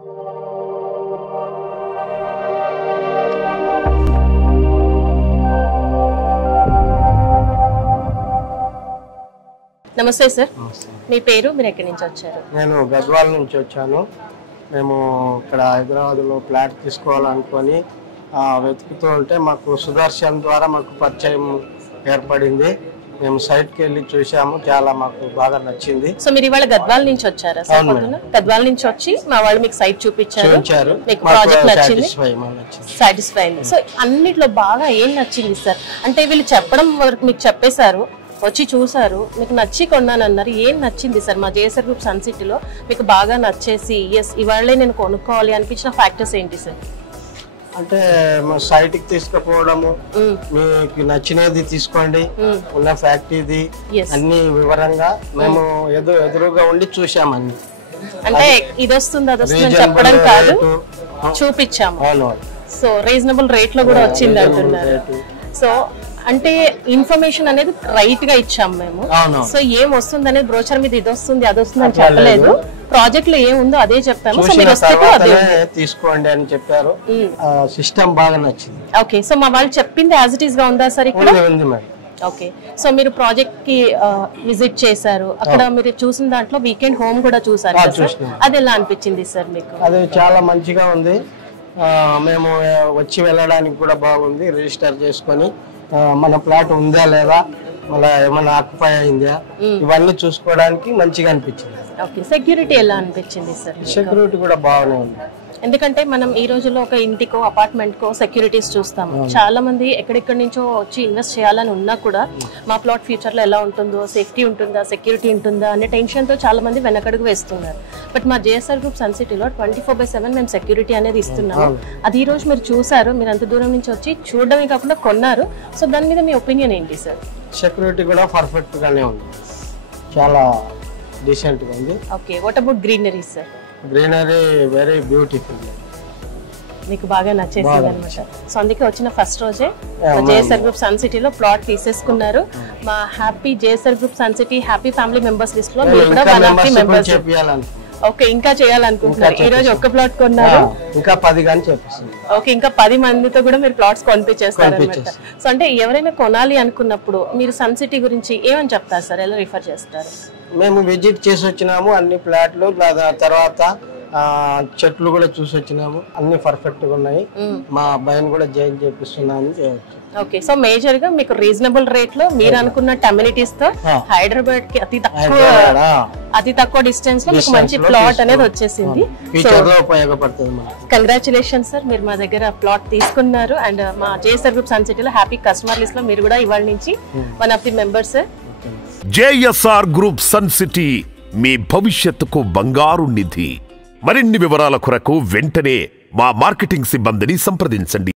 నమస్తే సార్, మీ పేరు, మీరు ఎక్కడి నుంచి వచ్చారు? నేను గద్వాల నుంచి వచ్చాను. మేము ఇక్కడ హైదరాబాద్లో ఫ్లాట్ తీసుకోవాలనుకొని వెతుకుతూ ఉంటే మాకు సుదర్శన్ ద్వారా మాకు పరిచయం ఏర్పడింది. మేము సైట్కి వెళ్ళి చూసాము, చాలా మాకు బాగా నచ్చింది. సో మీరు ఇవాళ గద్వాల నుంచి వచ్చారా సార్? గద్వాల నుంచి వచ్చి మా వాళ్ళు మీకు సైట్ చూపించారు, మీకు ప్రాజెక్ట్ నచ్చింది, సాటిస్ఫై అయింది. సో అన్నిట్లో బాగా ఏం నచ్చింది సార్? అంటే వీళ్ళు చెప్పడం వరకు మీకు చెప్పేశారు, వచ్చి చూసారు, మీకు నచ్చి కొన్నానన్నారు. ఏం నచ్చింది సార్ మా జేఎస్ఆర్ గ్రూప్ సన్ సిటీలో మీకు బాగా నచ్చేసి ఎస్ ఇవాళే నేను కొనుక్కోవాలి అనిపించిన ఫ్యాక్టర్స్ ఏంటి సార్? అంటే మా సైట్ కి తీసుకుపోవడము, మీకు నచ్చినది తీసుకోండి, ఉన్న ఫ్యాక్టరీది అన్ని వివరంగా మేము ఎదురుగా ఉండి చూసామని. అంటే ఇది వస్తుంది అది వస్తుంది చెప్పడం కాదు, చూపించాము. సో రీజనబుల్ రేట్ లో కూడా వచ్చింది అంటున్నారు. సో అంటే ఇన్ఫర్మేషన్ అనేది రైట్ గా ఇచ్చాము మేము. సో ఏం వస్తుంది అనేది బ్రోచర్ మీద ఇది వస్తుంది అది వస్తుంది అని చెప్పలేదు, ప్రాజెక్ట్ లో ఏముందో అదే చెప్పాము. సో మీరు వస్తే అదే తీసుకోండి అని చెప్పారు. సిస్టమ్ బాగా నచ్చింది. ఓకే, సో మా వాళ్ళు చెప్పింది యాజ్ ఇట్ ఈస్ గా ఉందా సార్ ఇక్కడ? ఓకే, సో మీరు ప్రాజెక్ట్ కి విజిట్ చేశారు, అక్కడ మీరు చూసిన దాంట్లో వీకెండ్ హోమ్ కూడా చూసారు, అది ఎలా అనిపించింది సార్ మీకు? అది చాలా మంచిగా ఉంది. మేము వచ్చి వెళ్ళడానికి కూడా బాగుంది. రిజిస్టర్ చేసుకొని మన ప్లాట్ ఉందా లేదా, మళ్ళీ ఏమైనా ఆక్యుపై అయిందా, ఇవన్నీ చూసుకోవడానికి మంచిగా అనిపించింది. ఓకే, సెక్యూరిటీ ఎలా అనిపించింది సార్? సెక్యూరిటీ కూడా బాగానే ఉంది. ఎందుకంటే మనం ఈ రోజుల్లో ఒక ఇంటికో అపార్ట్మెంట్ కో సెక్యూరిటీస్ చూస్తాము. చాలా మంది ఎక్కడెక్కడి నుంచో వచ్చి ఇన్వెస్ట్ చేయాలని ఉన్నా కూడా మా ప్లాట్ ఫ్యూచర్ లో ఎలా ఉంటుందో, సేఫ్టీ ఉంటుందా, సెక్యూరిటీ ఉంటుందా అనే టెన్షన్ తో చాలా మంది వెనకడుగు వేస్తున్నారు. బట్ మా జేఎస్ఆర్ గ్రూప్ సన్ సిటీలో 24/7 మేము సెక్యూరిటీ అనేది ఇస్తున్నాము. అది ఈ రోజు మీరు చూసారు, మీరు అంత దూరం నుంచి వచ్చి చూడడమే కాకుండా కొన్నారు. సో దాని మీద మీ ఒపీనియన్ ఏంటి సార్? సెక్యూరిటీ కూడా పర్ఫెక్ట్ గానే ఉంది, చాలా డీసెంట్ గా ఉంది. Okay, what about greenery sir? Greenery very beautiful, మీకు బాగా నచ్చేసింది అనమాట. సో అందుకే వచ్చిన ఫస్ట్ రోజే జేఎస్ఆర్ గ్రూప్ సన్ సిటీలో ప్లాట్ తీసేసుకున్నారు. మా happy JSR group sun city happy family members list లో మీరు కూడా one of the members. Okay, ఇంకా చేయాలనుకుంటున్నారు. ఈ రోజు ఒక్క ప్లాట్ కొన్నారు, ఇంకా 10 గాని చెప్పేస్తుంది. ఓకే, ఇంకా 10 మందితో కూడా మీరు ప్లాట్స్ కొనిపించేస్తారు అనమాట. సో అంటే ఎవరైనా కొనాలి అనుకున్నప్పుడు మీరు సన్ సిటీ గురించి ఏమని చెప్తారు సార్, ఎలా రిఫర్ చేస్తారు? మేము విజిట్ చేసి వచ్చినాము అన్ని ప్లాట్లు, తర్వాత చెట్లు కూడా చూసి వచ్చినాము, అన్ని పర్ఫెక్ట్ గా ఉన్నాయి. మా అబ్బాయిని కూడా జాయిన్ చేపిస్తున్నాము. ఓకే, సో మేజర్ గా మీకు రీజనబుల్ రేట్ లో మీరు అనుకున్న అమ్యూనిటీస్ తో హైదరాబాద్ కి అతి తక్కువ డిస్టెన్స్ లో మీకు మంచి ప్లాట్ అనేది వచ్చేసింది. కంగ్రాచులేషన్ సార్, మీరు మా దగ్గర ప్లాట్ తీసుకున్నారు. అండ్ మా జేఎస్ఆర్ గ్రూప్ సన్ సిటీలో హ్యాపీ కస్టమర్ లిస్ట్ లో మీరు కూడా ఇవాళ నుంచి one of the members. JSR group sun city మీ భవిష్యత్తుకు బంగారు నిధి. మరిన్ని వివరాల కొరకు వెంటనే మా మార్కెటింగ్ సిబ్బందిని సంప్రదించండి.